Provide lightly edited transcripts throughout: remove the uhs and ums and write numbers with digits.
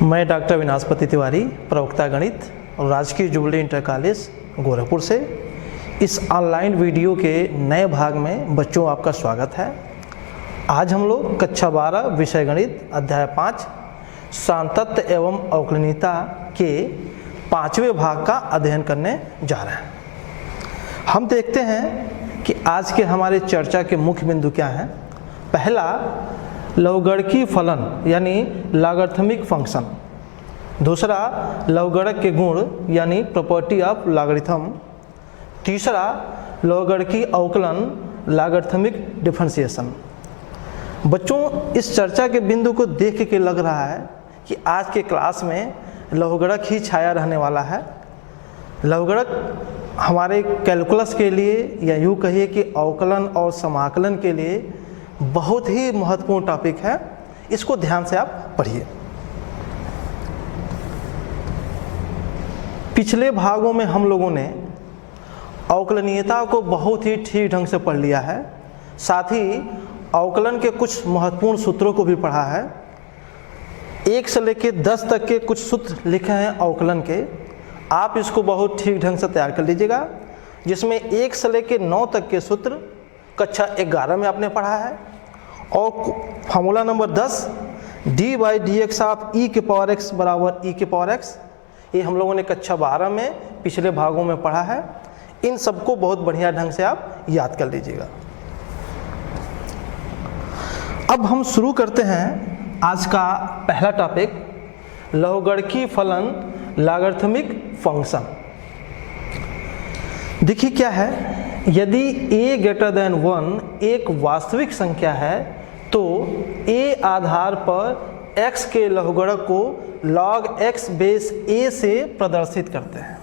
मैं डॉक्टर विनाशपति तिवारी, प्रवक्ता गणित और राजकीय जुबली इंटर कॉलेज गोरखपुर से इस ऑनलाइन वीडियो के नए भाग में बच्चों आपका स्वागत है। आज हम लोग कक्षा 12 विषय गणित अध्याय 5 सांतत्य एवं अवकलनीयता के 5वें भाग का अध्ययन करने जा रहे हैं। हम देखते हैं कि आज के हमारे चर्चा के मुख्य बिंदु क्या हैं। पहला, लवगणकीय फलन यानी लॉगरिथमिक फंक्शन। दूसरा, लवगणक के गुण यानी प्रॉपर्टी ऑफ लॉगरिथम। तीसरा, लवगणकीय अवकलन लॉगरिथमिक डिफरेंशिएशन। बच्चों, इस चर्चा के बिंदु को देख के लग रहा है कि आज के क्लास में लवगणक ही छाया रहने वाला है। लवगणक हमारे कैलकुलस के लिए या यूँ कहिए कि अवकलन और समाकलन के लिए बहुत ही महत्वपूर्ण टॉपिक है। इसको ध्यान से आप पढ़िए। पिछले भागों में हम लोगों ने अवकलनीयता को बहुत ही ठीक ढंग से पढ़ लिया है। साथ ही अवकलन के कुछ महत्वपूर्ण सूत्रों को भी पढ़ा है। 1 से लेकर 10 तक के कुछ सूत्र लिखे हैं अवकलन के। आप इसको बहुत ठीक ढंग से तैयार कर लीजिएगा, जिसमें 1 से लेकर 9 तक के सूत्र कक्षा 11 में आपने पढ़ा है। और formula number 10 d/dx of e के पावर x बराबर e के पावर x, ये हम लोगों ने कक्षा 12 में पिछले भागों में पढ़ा है। इन सबको बहुत बढ़िया ढंग से आप याद कर लीजिएगा। अब हम शुरू करते हैं आज का पहला टॉपिक, लवगणकीय फलन लॉगरिथमिक फंक्शन। देखिए क्या है, यदि a ग्रेटर देन 1 एक वास्तविक संख्या है तो a आधार पर x के लघुगणक को log x बेस a से प्रदर्शित करते हैं।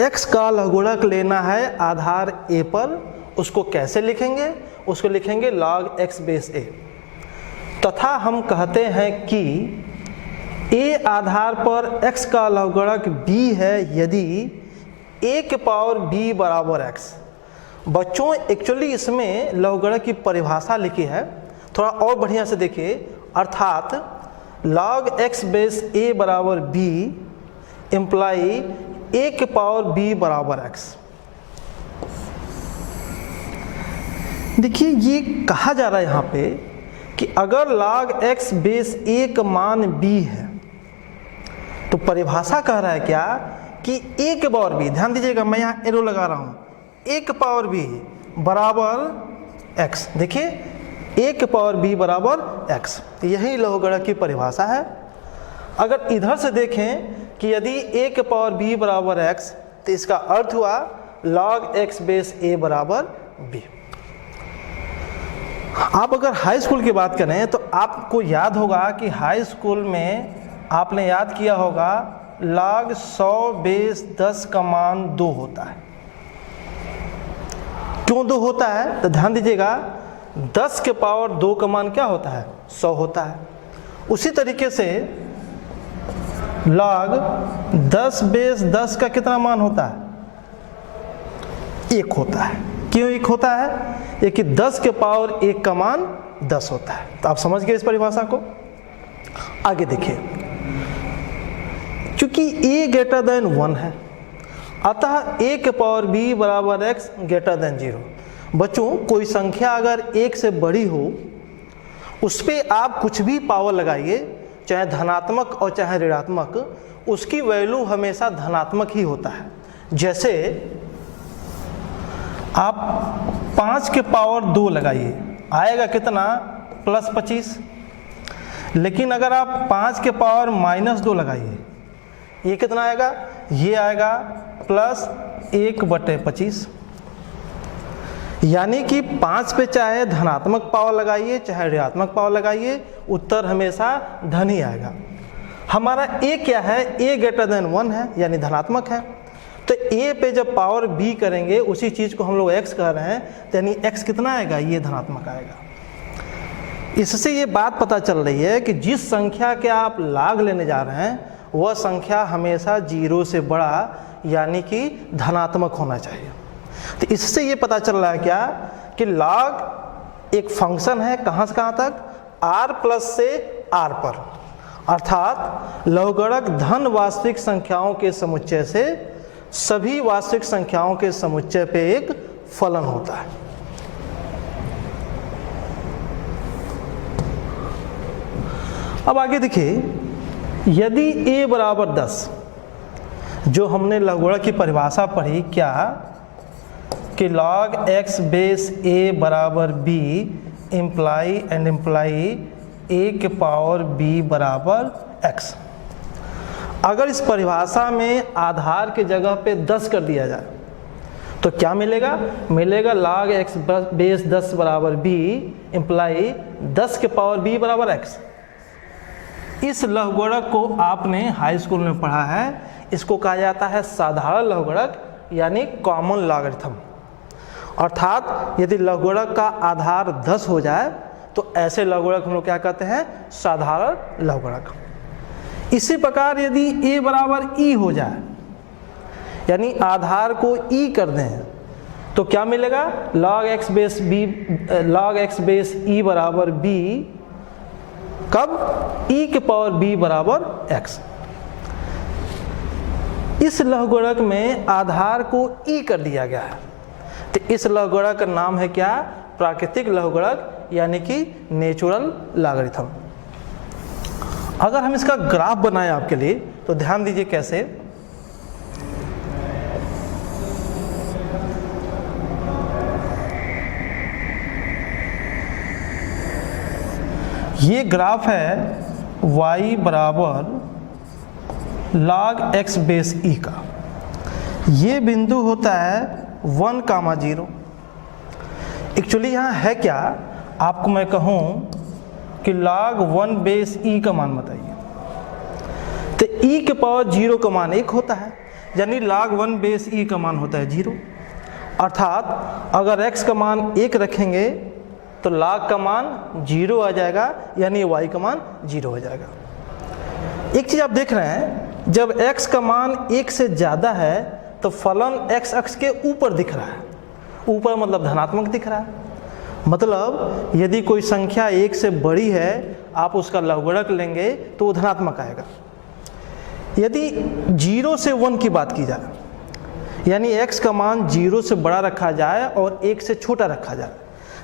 x का लघुगणक लेना है आधार a पर, उसको कैसे लिखेंगे? उसको लिखेंगे log x बेस a। तथा हम कहते हैं कि a आधार पर x का लघुगणक b है यदि a के पावर b बराबर x। बच्चों, एक्चुअली इसमें लघुगणक की परिभाषा लिखी है, थोड़ा और बढ़िया से देखिए। अर्थात log x बेस a बराबर b इम्प्लाई a के पावर b बराबर x। देखिए ये कहा जा रहा है यहाँ पे कि अगर log x बेस a का मान b है तो परिभाषा कह रहा है क्या कि a के पावर b, ध्यान दीजिएगा मैं यहाँ एरो लगा रहा हूँ, a के पावर b बराबर x। देखिए a के पावर b बराबर x, यही लघुगणक की परिभाषा है। अगर इधर से देखें कि यदि a के पावर b बराबर x तो इसका अर्थ हुआ log x बेस a बराबर b। आप अगर हाई स्कूल की बात करें तो आपको याद होगा कि हाई स्कूल में आपने याद किया होगा log 100 बेस 10 का मान 2 होता है। क्यों 2 होता है? तो ध्यान दीजिएगा, 10 के पावर 2 का मान क्या होता है? 100 होता है। उसी तरीके से log 10 बेस 10 का कितना मान होता है? 1 होता है। क्यों 1 होता है? ये कि 10 के पावर 1 का मान 10 होता है। तो आप समझ गए इस परिभाषा को। आगे देखिए, चूंकि a ग्रेटर देन 1 है अतः a के पावर b बराबर x ग्रेटर देन 0। बच्चों, कोई संख्या अगर 1 से बड़ी हो उस पर आप कुछ भी पावर लगाइए, चाहे धनात्मक और चाहे ऋणात्मक, उसकी वैल्यू हमेशा धनात्मक ही होता है। जैसे आप 5 के पावर 2 लगाइए, आएगा कितना? प्लस 25। लेकिन अगर आप 5 के पावर माइनस 2 लगाइए, ये कितना आएगा? ये आएगा प्लस 1/25। यानी कि 5 पे चाहे धनात्मक पावर लगाइए चाहे ऋणात्मक पावर लगाइए, उत्तर हमेशा धन ही आएगा। हमारा a क्या है? a ग्रेटर देन 1 है यानी धनात्मक है। तो a पे जब पावर b करेंगे, उसी चीज़ को हम लोग x कह रहे हैं, तो यानी x कितना आएगा? ये धनात्मक आएगा। इससे ये बात पता चल रही है कि जिस संख्या के आप log लेने जा रहे हैं वह संख्या हमेशा 0 से बड़ा यानी कि धनात्मक होना चाहिए। तो इससे ये पता चल रहा है क्या कि log एक फंक्शन है, कहाँ से कहाँ तक? r प्लस से r पर। अर्थात लघुगणक धन वास्तविक संख्याओं के समुच्चय से सभी वास्तविक संख्याओं के समुच्चय पे एक फलन होता है। अब आगे देखिए, यदि a बराबर 10, जो हमने लघुगणक की परिभाषा पढ़ी क्या कि log x बेस a बराबर b इम्प्लाई a के पावर b बराबर x। अगर इस परिभाषा में आधार के जगह पे 10 कर दिया जाए तो क्या मिलेगा? मिलेगा log x बेस 10 बराबर b इम्प्लाई 10 के पावर b बराबर x। इस लघुगणक को आपने हाई स्कूल में पढ़ा है, इसको कहा जाता है साधारण लघुगणक यानी कॉमन लॉगरिथम। अर्थात यदि लघुगणक का आधार 10 हो जाए तो ऐसे लघुगणक हम लोग क्या कहते हैं? साधारण लघुगणक। इसी प्रकार यदि a बराबर e हो जाए यानी आधार को e कर दें तो क्या मिलेगा? log x बेस e बराबर b, कब? e के पावर b बराबर x। इस लघुगणक में आधार को e कर दिया गया है तो इस लघुगणक का नाम है क्या? प्राकृतिक लघुगणक यानी कि नेचुरल लॉगरिथम। अगर हम इसका ग्राफ बनाएं आपके लिए तो ध्यान दीजिए कैसे। ये ग्राफ है y बराबर log x बेस e का। ये बिंदु होता है 1,0। एक्चुअली यहाँ है क्या, आपको मैं कहूँ कि log 1 बेस e का मान बताइए तो e के पावर 0 का मान 1 होता है, यानी log 1 बेस e का मान होता है 0। अर्थात अगर x का मान 1 रखेंगे तो log का मान 0 आ जाएगा, यानी y का मान 0 हो जाएगा। एक चीज़ आप देख रहे हैं, जब x का मान 1 से ज़्यादा है तो फलन x अक्ष के ऊपर दिख रहा है। ऊपर मतलब धनात्मक दिख रहा है। मतलब यदि कोई संख्या 1 से बड़ी है, आप उसका लघुगणक लेंगे तो वो धनात्मक आएगा। यदि 0 से 1 की बात की जाए, यानी x का मान 0 से बड़ा रखा जाए और 1 से छोटा रखा जाए,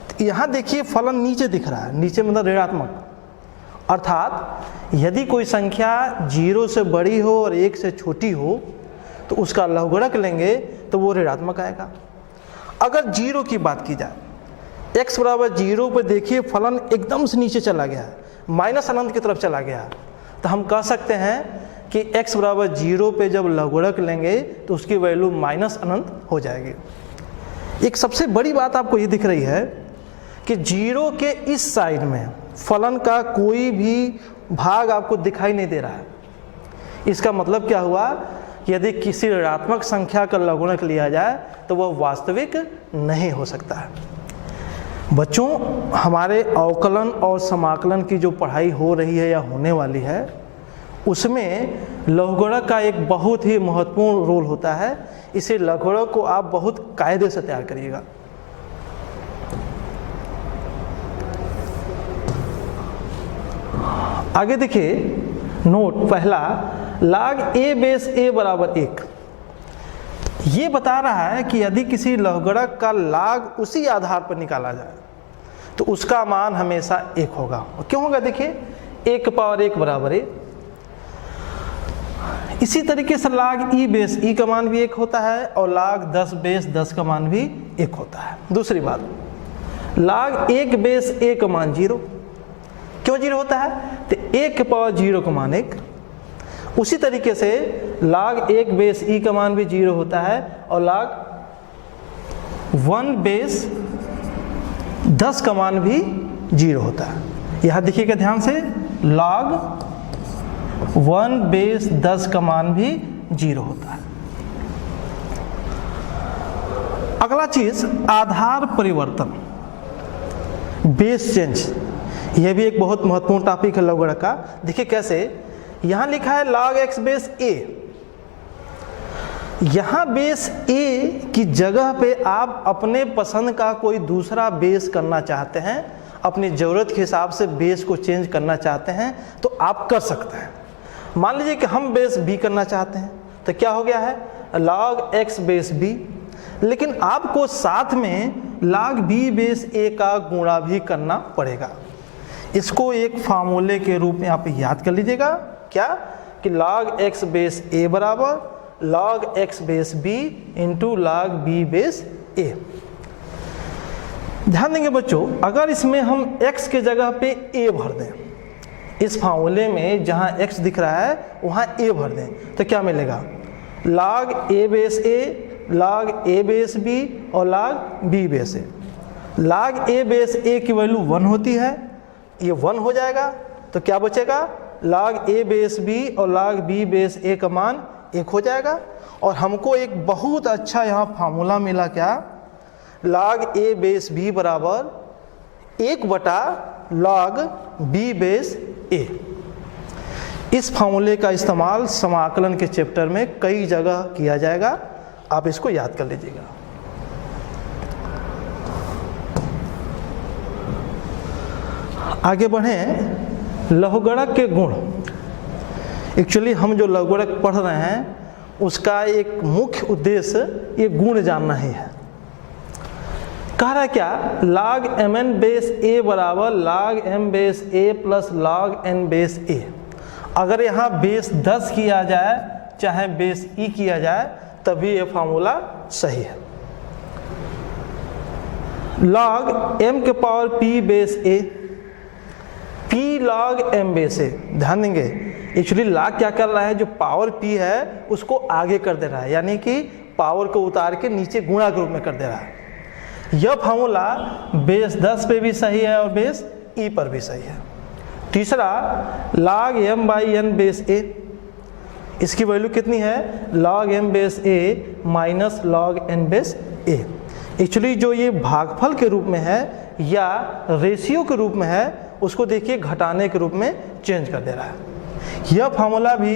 तो यहाँ देखिए फलन नीचे दिख रहा है। नीचे मतलब ऋणात्मक। अर्थात यदि कोई संख्या 0 से बड़ी हो और 1 से छोटी हो तो उसका लघुगणक लेंगे तो वो ऋणात्मक आएगा। अगर 0 की बात की जाए, x बराबर 0 पर देखिए फलन एकदम से नीचे चला गया है, माइनस अनंत की तरफ चला गया है, तो हम कह सकते हैं कि x बराबर 0 पे जब लघुगणक लेंगे तो उसकी वैल्यू माइनस अनंत हो जाएगी। एक सबसे बड़ी बात आपको ये दिख रही है कि 0 के इस साइड में फलन का कोई भी भाग आपको दिखाई नहीं दे रहा है। इसका मतलब क्या हुआ? यदि किसी ऋणात्मक संख्या का लघुगणक लिया जाए तो वह वास्तविक नहीं हो सकता है। बच्चों, हमारे अवकलन और समाकलन की जो पढ़ाई हो रही है या होने वाली है, उसमें लघुगणक का एक बहुत ही महत्वपूर्ण रोल होता है। इसे लघुगणक को आप बहुत कायदे से तैयार करिएगा। आगे देखिए, नोट पहला, log a बेस a बराबर 1। ये बता रहा है कि यदि किसी लघुगणक का log उसी आधार पर निकाला जाए तो उसका मान हमेशा 1 होगा। और क्यों होगा? देखिए, 1 के पावर 1 बराबर 1। इसी तरीके से log e बेस e का मान भी 1 होता है और log 10 बेस 10 का मान भी 1 होता है। दूसरी बात, log 1 बेस a का मान 0। क्यों 0 होता है? तो 1 के पावर 0 का मान 1। उसी तरीके से log 1 बेस e का मान भी 0 होता है और log 1 बेस 10 का मान भी 0 होता है। यहाँ देखिएगा ध्यान से, log 1 बेस 10 का मान भी 0 होता है। अगला चीज, आधार परिवर्तन, बेस चेंज। यह भी एक बहुत महत्वपूर्ण टॉपिक है लघुगणक का। देखिए कैसे, यहां लिखा है log x बेस a। यहां बेस a की जगह पे आप अपने पसंद का कोई दूसरा बेस करना चाहते हैं, अपनी ज़रूरत के हिसाब से बेस को चेंज करना चाहते हैं तो आप कर सकते हैं। मान लीजिए कि हम बेस b करना चाहते हैं तो क्या हो गया है log x बेस b, लेकिन आपको साथ में log b बेस a का गुणा भी करना पड़ेगा। इसको एक फार्मूले के रूप में आप याद कर लीजिएगा, क्या कि log x बेस a बराबर log x base b into log b base a। ध्यान देंगे बच्चों, अगर इसमें हम x के जगह पे a भर दें, इस फार्मूले में जहां x दिख रहा है वहां a भर दें तो क्या मिलेगा log a base a, log a base b और log b base a। log a base a की वैल्यू 1 होती है, ये 1 हो जाएगा तो क्या बचेगा log a बेस b और log b बेस a का मान 1 हो जाएगा। और हमको एक बहुत अच्छा यहाँ फार्मूला मिला, क्या log a बेस b बराबर 1 log b बेस a। इस फार्मूले का इस्तेमाल समाकलन के चैप्टर में कई जगह किया जाएगा, आप इसको याद कर लीजिएगा। आगे बढ़ें, लघुगणक के गुण। एक्चुअली हम जो लघुगणक पढ़ रहे हैं उसका एक मुख्य उद्देश्य ये गुण जानना ही है। कह रहा है क्या log mn बेस a बराबर log m base a plus log n base a। अगर यहाँ बेस 10 किया जाए चाहे बेस e किया जाए तभी ये फार्मूला सही है। log m के power p base a, p log m base a। ध्यान देंगे एक्चुअली log क्या कर रहा है, जो पावर p है उसको आगे कर दे रहा है, यानी कि पावर को उतार के नीचे गुणा के रूप में कर दे रहा है। यह फार्मूला बेस 10 पे भी सही है और बेस e पर भी सही है। तीसरा log m by n base a, इसकी वैल्यू कितनी है log m base a minus log n base a। Actually जो ये भागफल के रूप में है या रेशियो के रूप में है उसको देखिए घटाने के रूप में चेंज कर दे रहा है। यह फार्मूला भी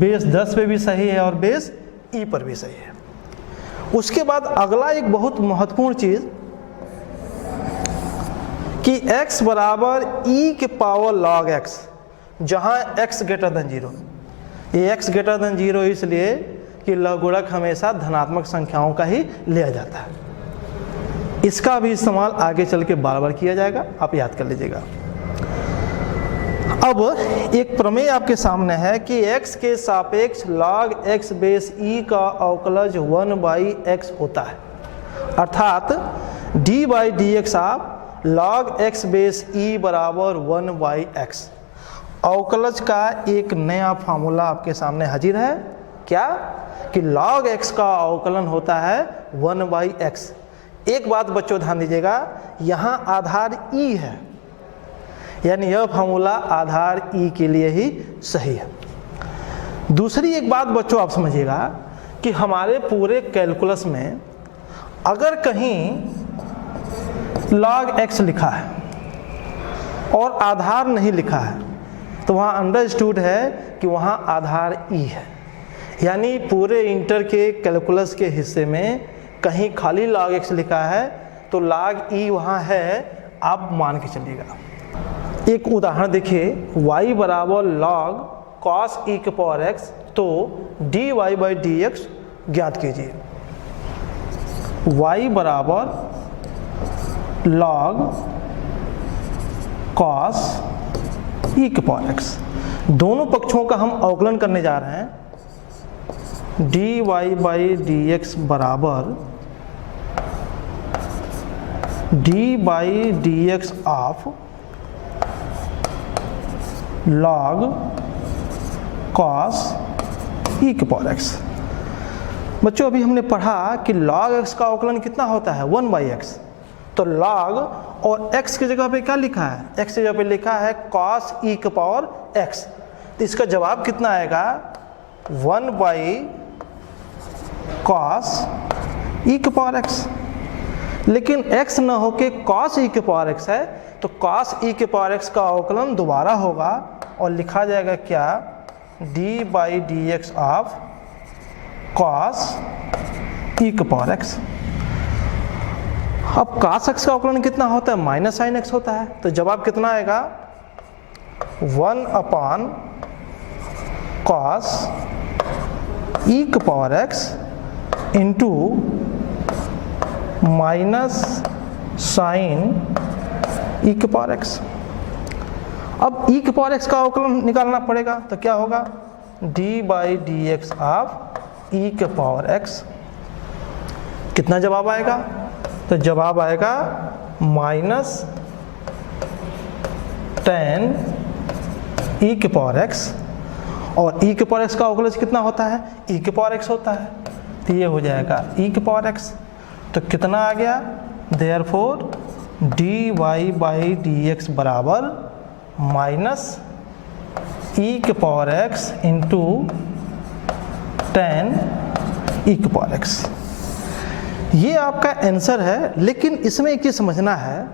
बेस 10 पे भी सही है और बेस e पर भी सही है। उसके बाद अगला एक बहुत महत्वपूर्ण चीज कि x बराबर e के पावर log x, जहां x ग्रेटर देन 0। ये x ग्रेटर देन 0 इसलिए कि लघुगणक हमेशा धनात्मक संख्याओं का ही लिया जाता है। इसका भी इस्तेमाल आगे चल के बार बार किया जाएगा, आप याद कर लीजिएगा। अब एक प्रमेय आपके सामने है कि x के सापेक्ष log x बेस e का अवकलज 1/x होता है, अर्थात d by d x of log x base e बराबर 1/x। अवकलज का एक नया फार्मूला आपके सामने हाजिर है, क्या कि log x का अवकलन होता है 1/x। एक बात बच्चों ध्यान दीजिएगा, यहाँ आधार e है, यानी यह फार्मूला आधार e के लिए ही सही है। दूसरी एक बात बच्चों आप समझिएगा कि हमारे पूरे कैलकुलस में अगर कहीं log x लिखा है और आधार नहीं लिखा है तो वहाँ अंडरस्टूड है कि वहाँ आधार e है। यानी पूरे इंटर के कैलकुलस के हिस्से में कहीं खाली log x लिखा है तो log e वहाँ है, आप मान के चलिएगा। एक उदाहरण देखिए, y बराबर log cos e के पावर x, तो dy बाई डी एक्स ज्ञात कीजिए। y बराबर log cos e के पावर x, दोनों पक्षों का हम अवकलन करने जा रहे हैं। dy बाई डी एक्स बराबर d by d x of log cos e के पावर x। बच्चों अभी हमने पढ़ा कि log x का अवकलन कितना होता है 1/x, तो log और x की जगह पे क्या लिखा है, x की जगह पे लिखा है cos e के पावर x, तो इसका जवाब कितना आएगा 1/cos e के पावर x। लेकिन x न होके cos e के पावर x है तो cos e के पावर x का अवकलन दोबारा होगा और लिखा जाएगा क्या d by d x of cos e के पावर x। अब cos x का अवकलन कितना होता है? माइनस साइन एक्स होता है। तो जवाब कितना आएगा? 1 अपान cos e की power x into minus sine e की पावर x। अब e की पावर x का अवकलन निकालना पड़ेगा, तो क्या होगा? d by d x of e की पावर x। कितना जवाब आएगा? तो जवाब आएगा माइनस 10 e की पावर x, और e की पावर x का अवकलज कितना होता है? e की पावर x होता है, तो ये हो जाएगा e की पावर x। तो कितना आ गया? Therefore dy by d x बराबर माइनस e की पावर x इंटू 10 e की पावर x। ये आपका आंसर है। लेकिन इसमें एक चीज़ समझना है,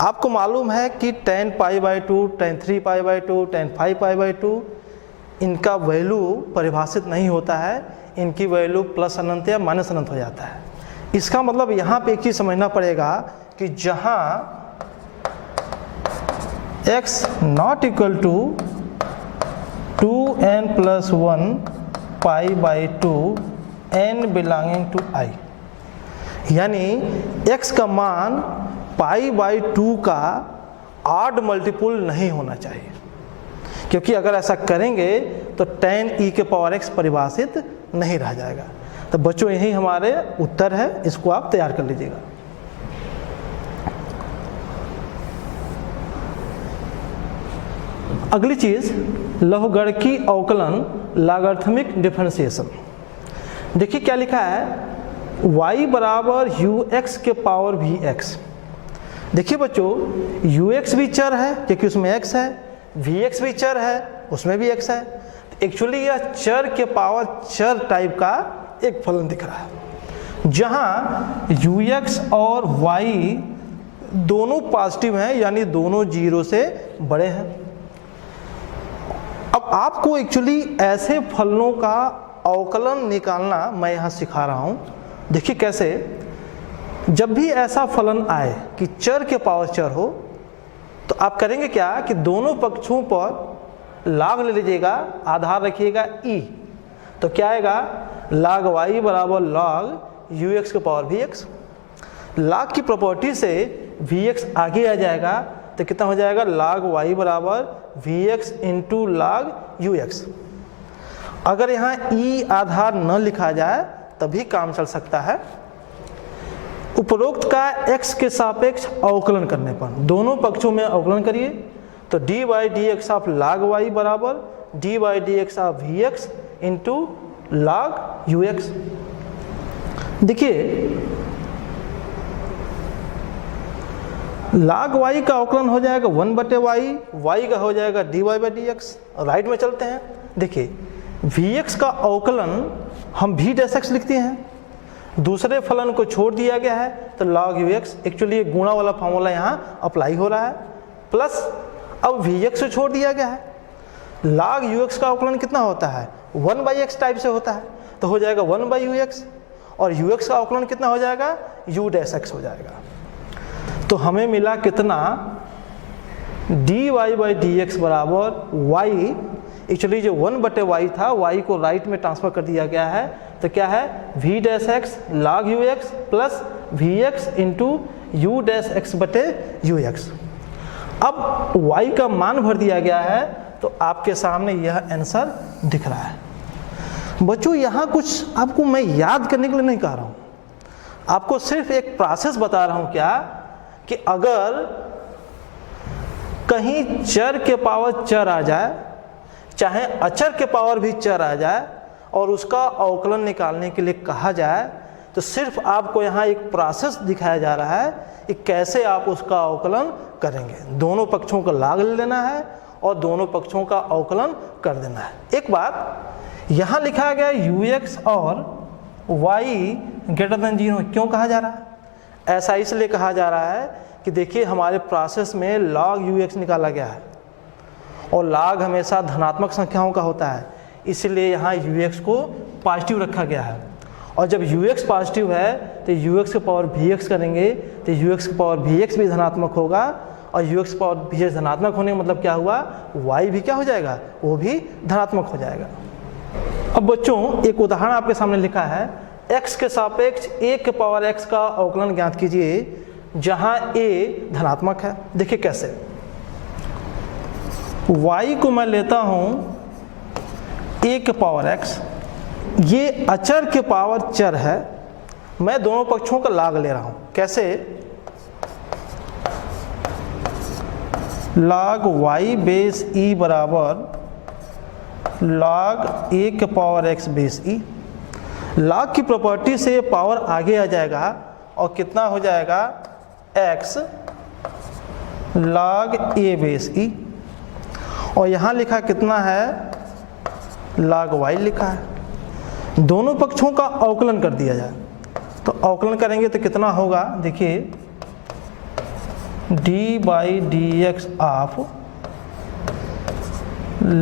आपको मालूम है कि tan pi by 2, tan 3 pi by 2, tan 5 pi by 2 इनका वैल्यू परिभाषित नहीं होता है, इनकी वैल्यू प्लस अनंत या माइनस अनंत हो जाता है। इसका मतलब यहाँ पे एक चीज़ समझना पड़ेगा कि जहाँ x not equal to 2n plus 1 pi by 2 n belonging to i, यानी x का मान पाई बाई 2 का ऑड मल्टीपुल नहीं होना चाहिए, क्योंकि अगर ऐसा करेंगे तो tan e के पावर x परिभाषित नहीं रह जाएगा। तो बच्चों यही हमारे उत्तर है, इसको आप तैयार कर लीजिएगा। अगली चीज, लघुगणकीय अवकलन लॉगरिथमिक डिफरेंशिएशन। देखिए क्या लिखा है, y बराबर ux के पावर vx। देखिए बच्चों, ux भी चर है क्योंकि उसमें x है, vx भी चर है उसमें भी x है। एक्चुअली यह चर के पावर चर टाइप का एक फलन दिख रहा है, जहां ux और y दोनों पॉजिटिव हैं, यानी दोनों जीरो से बड़े हैं। अब आपको एक्चुअली ऐसे फलनों का अवकलन निकालना मैं यहाँ सिखा रहा हूँ। देखिए कैसे, जब भी ऐसा फलन आए कि चर के पावर चर हो, तो आप करेंगे क्या कि दोनों पक्षों पर log ले लीजिएगा, आधार रखिएगा e, तो क्या आएगा? log y बराबर log ux के पावर vx। log की प्रॉपर्टी से vx आगे आ जाएगा, तो कितना हो जाएगा? log y बराबर vx इंटू log ux। अगर यहाँ e आधार न लिखा जाए तभी काम चल सकता है। उपरोक्त का x के सापेक्ष अवकलन करने पर दोनों पक्षों में अवकलन करिए, तो dy dx of log y बराबर dy dx of vx into log ux। देखिए log y का अवकलन हो जाएगा 1 बटे y, y का हो जाएगा dy बाई dx। राइट में चलते हैं। देखिए vx का अवकलन हम v डैश x लिखते हैं, दूसरे फलन को छोड़ दिया गया है तो log ux। एक्चुअली ये गुणा वाला फॉर्मूला यहाँ अप्लाई हो रहा है, प्लस अब vx को छोड़ दिया गया है। log ux का अवकलन कितना होता है? 1 बाई x टाइप से होता है, तो हो जाएगा 1 बाई ux, और ux का अवकलन कितना हो जाएगा? u डैश x हो जाएगा। तो हमें मिला कितना? dy बाई dx बराबर y, एक्चुअली जो 1 बटे y था, y को राइट में ट्रांसफर कर दिया गया है, तो क्या है? v dash x log ux plus vx into u dash x बटे ux। अब y का मान भर दिया गया है, तो आपके सामने यह आंसर दिख रहा है। बच्चों यहाँ कुछ आपको मैं याद करने के लिए नहीं कह रहा हूँ, आपको सिर्फ एक प्रोसेस बता रहा हूँ, क्या कि अगर कहीं चर के पावर चर आ जाए, चाहे अचर के पावर भी चर आ जाए, और उसका अवकलन निकालने के लिए कहा जाए, तो सिर्फ आपको यहाँ एक प्रोसेस दिखाया जा रहा है कि कैसे आप उसका अवकलन करेंगे। दोनों पक्षों का log ले लेना है और दोनों पक्षों का अवकलन कर देना है। एक बात यहाँ लिखा गया ux और y ग्रेटर देन 0 क्यों कहा जा रहा है? ऐसा इसलिए कहा जा रहा है कि देखिए हमारे प्रोसेस में log ux निकाला गया है, और log हमेशा धनात्मक संख्याओं का होता है, इसलिए यहाँ ux को पॉजिटिव रखा गया है। और जब ux पॉजिटिव है तो ux की पावर vx करेंगे तो ux की पावर vx भी धनात्मक होगा, और ux की पावर vx धनात्मक होने का मतलब क्या हुआ, y भी क्या हो जाएगा, वो भी धनात्मक हो जाएगा। अब बच्चों एक उदाहरण आपके सामने लिखा है, x के सापेक्ष a के पावर x का अवकलन ज्ञात कीजिए जहां a धनात्मक है। देखिए कैसे, y को मैं लेता हूं a के पावर x, ये अचर के पावर चर है, मैं दोनों पक्षों का लाग ले रहा हूं। कैसे, log y बेस e बराबर log a के power x base e। log की प्रॉपर्टी से पावर आगे आ जाएगा और कितना हो जाएगा, x log a base e, और यहाँ लिखा कितना है, log y लिखा है। दोनों पक्षों का अवकलन कर दिया जाए, तो अवकलन करेंगे तो कितना होगा, देखिए d by d x of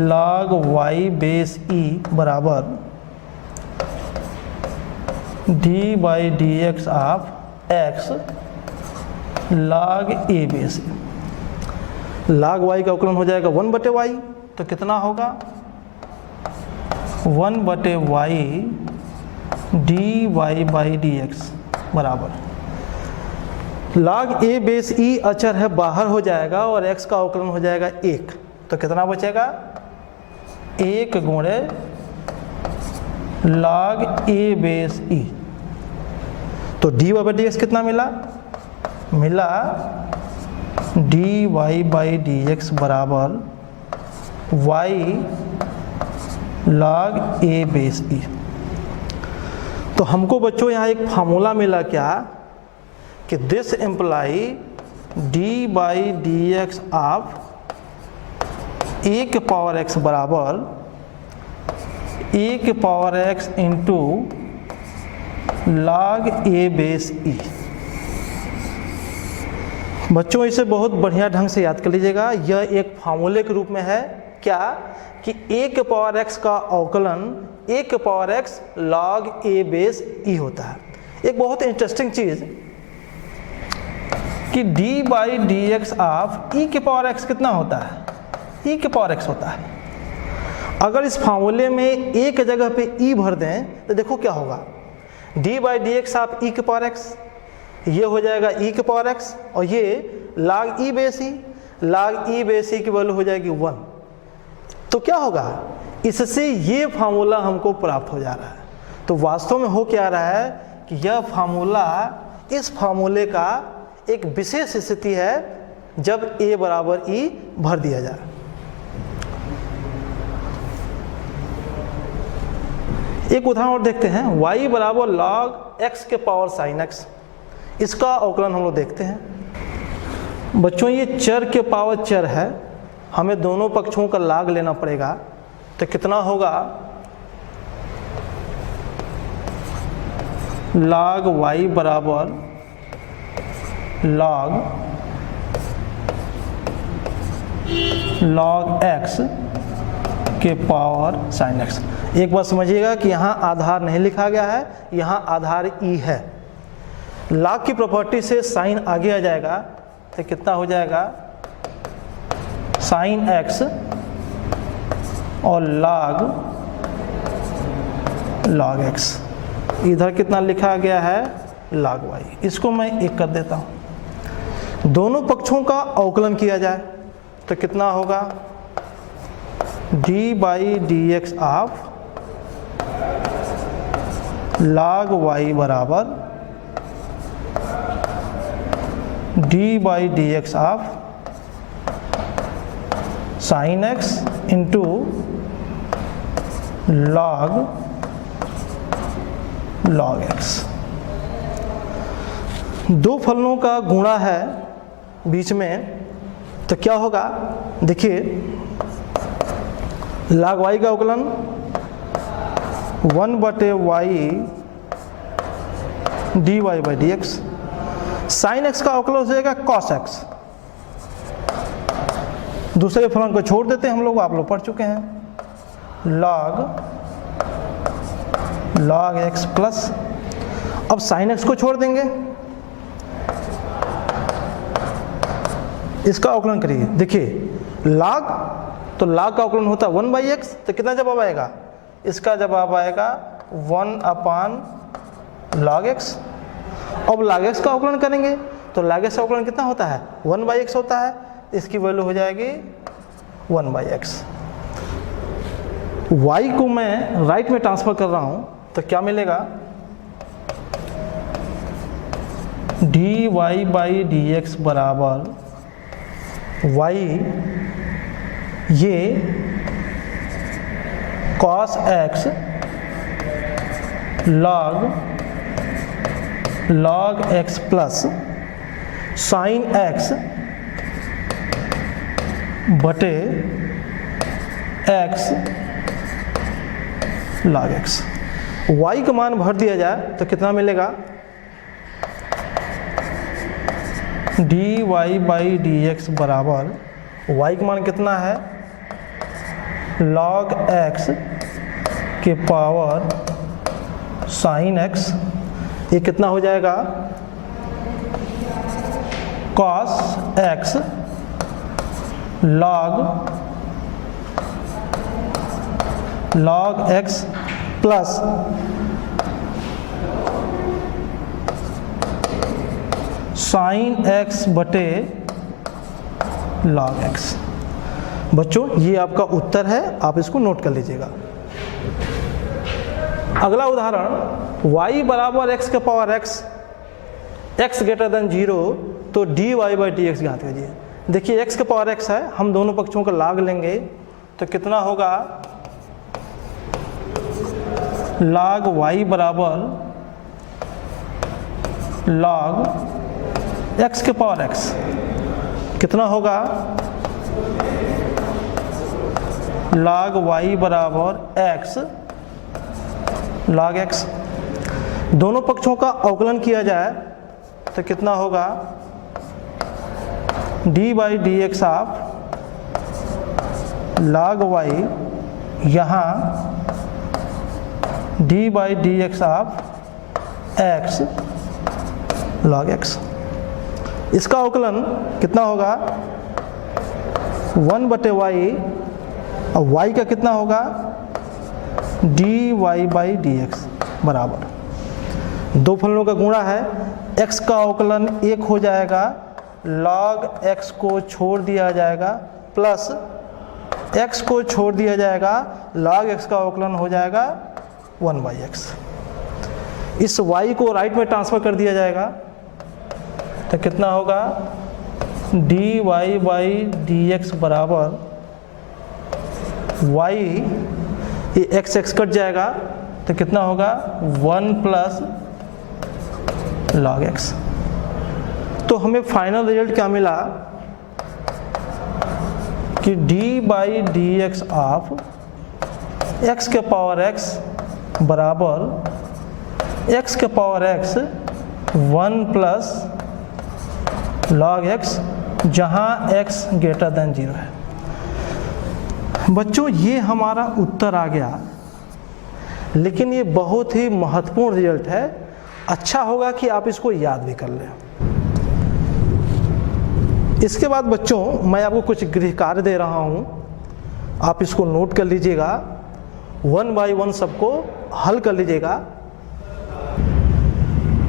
log y base e बराबर d by d x of x log a base e। log y का अवकलन हो जाएगा 1/y, तो कितना होगा 1/y dy by d x बराबर log a बेस e अचर है, बाहर हो जाएगा और x का अवकलन हो जाएगा 1, तो कितना बचेगा 1 गुणे log a बेस e। तो dy बाई डी एक्स कितना मिला, dy बाई डी एक्स बराबर y log a base e। तो हमको बच्चों यहाँ एक फार्मूला मिला क्या, कि this imply d by d x of a के पावर x बराबर a के power x into log a base e। बच्चों इसे बहुत बढ़िया ढंग से याद कर लीजिएगा, यह एक फार्मूले के रूप में है क्या, कि a के पावर x का अवकलन a के power x log a base e होता है। एक बहुत इंटरेस्टिंग चीज कि d by d x of e के पावर x कितना होता है, e के पावर x होता है। अगर इस फार्मूले में a के जगह पे e भर दें तो देखो क्या होगा, d by d x of e के पावर x, ये हो जाएगा e के पावर x, और ये log e base e, log e base e की वैल्यू हो जाएगी 1। तो क्या होगा, इससे ये फार्मूला हमको प्राप्त हो जा रहा है। तो वास्तव में हो क्या रहा है कि यह फार्मूला इस फार्मूले का एक विशेष स्थिति है जब a बराबर e भर दिया जाए। एक उदाहरण और देखते हैं, y बराबर log x के पावर sin x, इसका अवकलन हम लोग देखते हैं। बच्चों ये चर के पावर चर है, हमें दोनों पक्षों का लाग लेना पड़ेगा, तो कितना होगा, log y बराबर log x के पावर sin x। एक बात समझिएगा कि यहाँ आधार नहीं लिखा गया है, यहाँ आधार e है। log की प्रॉपर्टी से sin आगे आ जाएगा, तो कितना हो जाएगा sin x और log x। इधर कितना लिखा गया है, log y। इसको मैं 1 कर देता हूँ। दोनों पक्षों का अवकलन किया जाए तो कितना होगा, d by d x of log y बराबर d by d x of sin x into log x। दो फलनों का गुणा है बीच में, तो क्या होगा, देखिए log y का अवकलन 1/y dy by d x, sin x का अवकलन हो जाएगा cos x। दूसरे फलन को छोड़ देते हैं हम लोग, आप लोग पढ़ चुके हैं, log log x प्लस, अब साइन x को छोड़ देंगे, इसका अवकलन करिए। देखिए log, तो log का अवकलन होता है 1/x, तो कितना जवाब आएगा? इसका जवाब आएगा 1/log x। अब log x का अवकलन करेंगे तो log x का अवकलन कितना होता है? 1/x होता है, इसकी वैल्यू हो जाएगी 1/x। y को मैं राइट में ट्रांसफर कर रहा हूं तो क्या मिलेगा? dy/dx बराबर y, ये cos x log x plus sin x बटे x log x। y का मान भर दिया जाए तो कितना मिलेगा? dy/dx बराबर y का मान कितना है? log x के पावर sin x, ये कितना हो जाएगा? cos x log x plus sin x बटे log x। बच्चों ये आपका उत्तर है, आप इसको नोट कर लीजिएगा। अगला उदाहरण y बराबर x के power x, x greater than 0, तो dy/dx ज्ञात कीजिए। देखिए x के पावर x है, हम दोनों पक्षों का log लेंगे तो कितना होगा? log y बराबर log x के पावर x, कितना होगा? log y बराबर x log x। दोनों पक्षों का अवकलन किया जाए तो कितना होगा? dy/dx ऑफ log y, यहाँ dy/dx of x log x। इसका अवकलन कितना होगा? 1/y, और y का कितना होगा? dy/dx बराबर, दो फलनों का गुणा है, x का अवकलन 1 हो जाएगा, log x को छोड़ दिया जाएगा, प्लस x को छोड़ दिया जाएगा, log x का अवकलन हो जाएगा 1/x। इस y को राइट में ट्रांसफर कर दिया जाएगा तो कितना होगा? dy/dx बराबर y, ये x कट जाएगा तो कितना होगा? 1 प्लस log x। तो हमें फाइनल रिजल्ट क्या मिला कि dy/dx ऑफ x के पावर x बराबर x के power x 1 plus log x, जहां x ग्रेटर देन 0 है। बच्चों ये हमारा उत्तर आ गया, लेकिन ये बहुत ही महत्वपूर्ण रिजल्ट है। अच्छा होगा कि आप इसको याद भी कर लें। इसके बाद बच्चों मैं आपको कुछ गृह कार्य दे रहा हूं, आप इसको नोट कर लीजिएगा, 1 बाय 1 सबको हल कर लीजिएगा।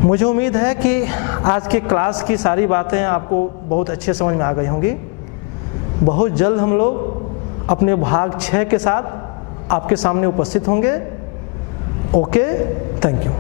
मुझे उम्मीद है कि आज के क्लास की सारी बातें आपको बहुत अच्छे समझ में आ गई होंगी। बहुत जल्द हम लोग अपने भाग 6 के साथ आपके सामने उपस्थित होंगे। Okay, thank you.